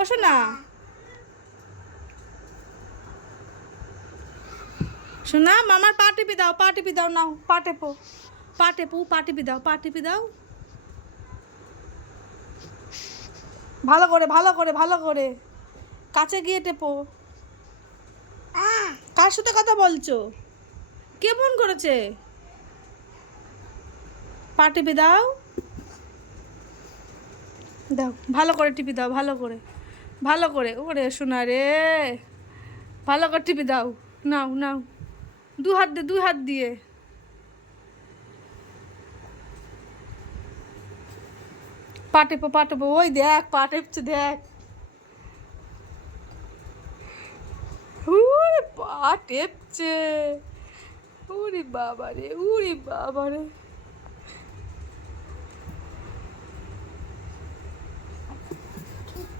ও শোনা, শোনা মামার পা টিপি দাও, পা টিপি দাও, নাও পা টেপো, পা টেপো, পা টিপি দাও, পা টিপি দাও, ভালো করে ভালো করে ভালো করে, কাছে গিয়ে টেপো। কার সাথে কথা বলছো? কে ফোন করেছে? পা টিপি দাও, দাও ভালো করে টিপি দাও, ভালো করে ভালো করে, ওরে শোনা রে, ভালো করে টিপি দাও, নাও নাও, দু হাত দিয়ে, দুই হাত দিয়ে, পা টেপো, পা টেপো, ওই দেখ পা টেপছে দেখ, পা টেপছে, উরি বাবা রে, উরি বাবা রে।